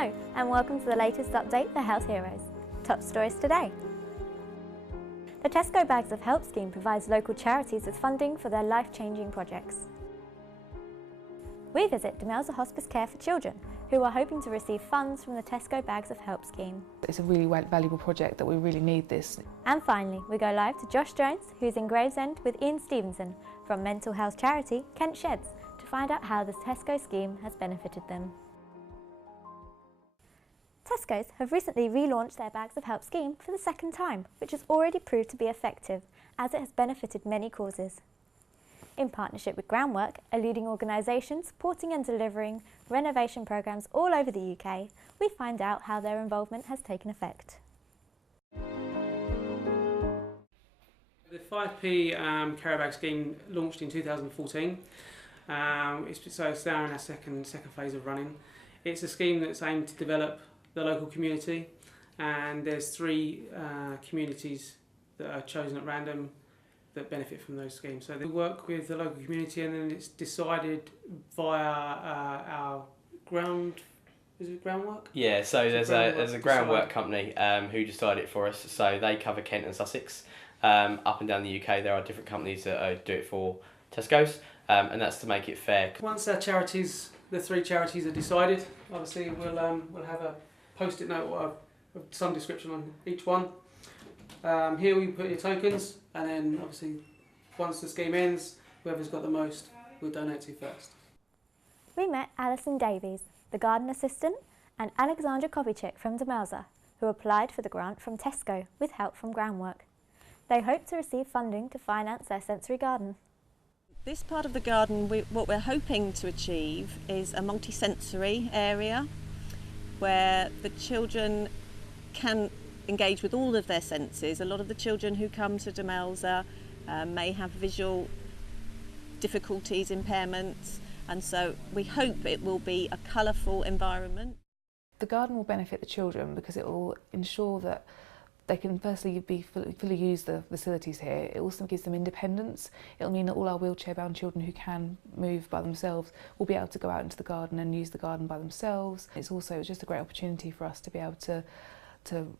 Hello and welcome to the latest update for Health Heroes. Top stories today. The Tesco Bags of Help scheme provides local charities with funding for their life-changing projects. We visit Demelza Hospice Care for Children, who are hoping to receive funds from the Tesco Bags of Help scheme. It's a really valuable project that we really need this. And finally, we go live to Josh Jones, who's in Gravesend with Ian Stevenson from mental health charity Kent Sheds to find out how the Tesco scheme has benefited them. Tesco's have recently relaunched their Bags of Help scheme for the second time, which has already proved to be effective as it has benefited many causes. In partnership with Groundwork, a leading organisation supporting and delivering renovation programmes all over the UK, we find out how their involvement has taken effect. The 5p carrier bag scheme launched in 2014. It's now in our second phase of running. It's a scheme that's aimed to develop the local community, and there's three communities that are chosen at random that benefit from those schemes. So they work with the local community, and then it's decided via our groundwork? Yeah, so there's a groundwork company who decided it for us. So they cover Kent and Sussex. Up and down the UK there are different companies that do it for Tesco's, and that's to make it fair. Once our charities, the three charities are decided, obviously we'll have a post-it note of some description on each one. Here we put your tokens, and then obviously once the scheme ends, whoever's got the most we'll donate to first. We met Alison Davies, the garden assistant, and Alexandra Kobichek from Demelza, who applied for the grant from Tesco with help from Groundwork. They hope to receive funding to finance their sensory garden. This part of the garden, what we're hoping to achieve is a multi-sensory area where the children can engage with all of their senses. A lot of the children who come to Demelza may have visual difficulties, impairments, and so we hope it will be a colourful environment. The garden will benefit the children because it will ensure that they can firstly fully use the facilities here. It also gives them independence. It'll mean that all our wheelchair-bound children who can move by themselves will be able to go out into the garden and use the garden by themselves. It's also just a great opportunity for us to be able to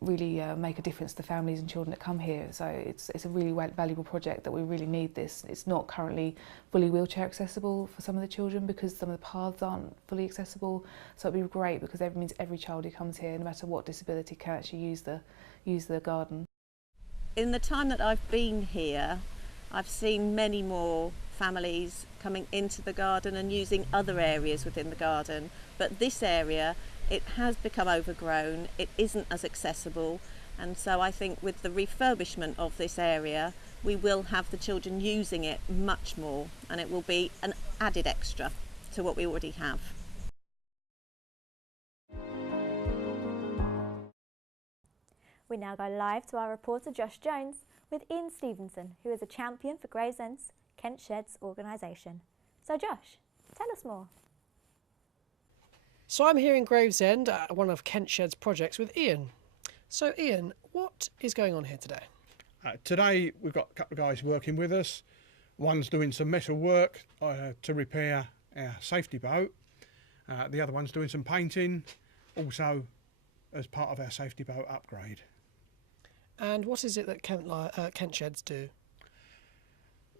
really make a difference to the families and children that come here. So it's a really valuable project that we really need this. It's not currently fully wheelchair accessible for some of the children because some of the paths aren't fully accessible. So it'd be great because that means every child who comes here, no matter what disability, can actually use the garden. In the time that I've been here, I've seen many more families coming into the garden and using other areas within the garden, but this area, it has become overgrown, it isn't as accessible, and so I think with the refurbishment of this area we will have the children using it much more, and it will be an added extra to what we already have. We now go live to our reporter Josh Jones with Ian Stevenson, who is a champion for Gravesend's Kent Sheds organisation. So Josh, tell us more. So I'm here in Gravesend at one of Kent Sheds' projects with Ian. So Ian, what is going on here today? Today we've got a couple of guys working with us. One's doing some metal work to repair our safety boat. The other one's doing some painting, also as part of our safety boat upgrade. And what is it that Kent Sheds do?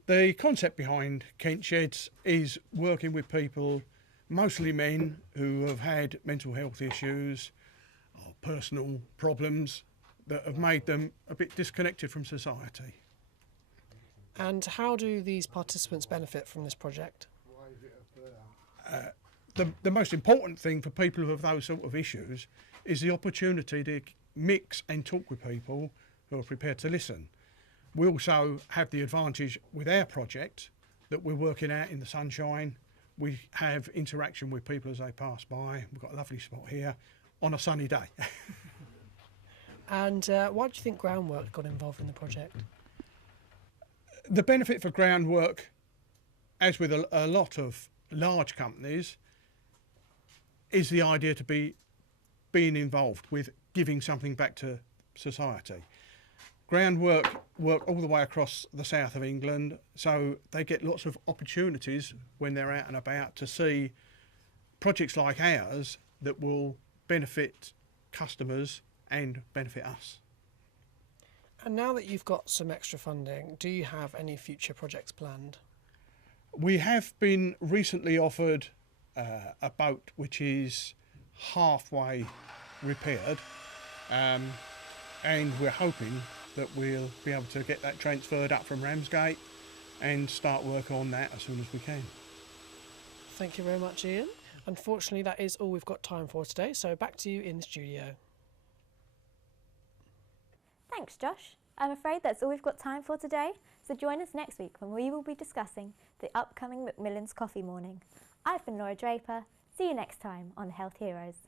The concept behind Kent Sheds is working with people, mostly men, who have had mental health issues or personal problems that have made them a bit disconnected from society. And how do these participants benefit from this project? The most important thing for people who have those sort of issues is the opportunity to mix and talk with people who are prepared to listen. We also have the advantage with our project that we're working out in the sunshine. We have interaction with people as they pass by. We've got a lovely spot here on a sunny day. And why do you think Groundwork got involved in the project? The benefit for Groundwork, as with a lot of large companies, is the idea to be being involved with giving something back to society. Groundwork work all the way across the south of England, so they get lots of opportunities when they're out and about to see projects like ours that will benefit customers and benefit us. And now that you've got some extra funding, do you have any future projects planned? We have been recently offered a boat which is halfway repaired, and we're hoping that we'll be able to get that transferred up from Ramsgate and start work on that as soon as we can. Thank you very much, Ian. Unfortunately, that is all we've got time for today, so back to you in the studio. Thanks, Josh. I'm afraid that's all we've got time for today, so join us next week when we will be discussing the upcoming Macmillan's Coffee Morning. I've been Laura Draper. See you next time on Health Heroes.